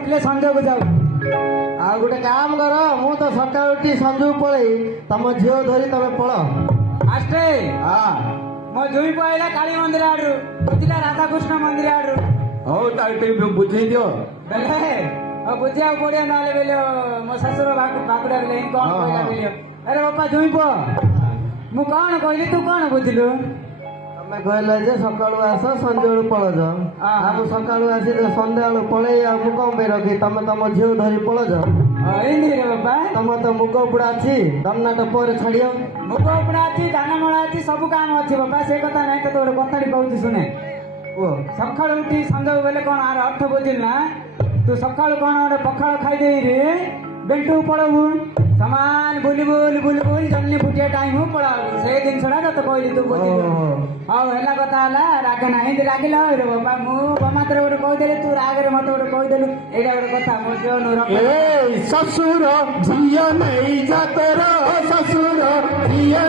उठले संजय को जाऊ आ गोटे काम कर मु तो सकाळ उठी संजू पळई तम झियो धरी तमे पळ आस्ते हां मो जुई पळला काली मंदिर आडू बुझिला राधाकृष्ण मंदिर आडू हौ तार टे बुझेई दियो बेले ओ बुझिया पड़िया नाले बेले मो ससुर बाकुड़ा बेले कौन कहला बेले अरे बापा जुई पो मु कौन कहली तू कौन बुझिलु तमे कहले जे सकाळु आस संजय पळ जा आ मु सकाळु आसी संध्या बेलु पळई आ मु कम पे रखी तमे तम झियो धरी पळ जा एनी रे बाबा तम तो मुग उपड़ा अछि दमनाट पर छाड़ियो मुग उपड़ा अछि दानमळा अछि सब काम अछि बाबा से कथा नै तो तोर कथाडी कहू सुने ओ सकाळ उठी संजय बेले कोन आर अर्थ बुझिल ना तू सकाळ कोन ओडे पखाळ खाइ देई रे बेंटू पळबु समान बुली बुली जन्नी फुटिया टाइम पळाउ से दिन छडा तो कहली तू बुझिल हाउ हेला कथा हला राग नाही रागिल रे बाबा मु बमात्र ओडे कह देले तू राग रे मते ओडे कह देलु एडा ओडे कथा मो जो नु ए ससुर झियो नै जातरो ससुर झियो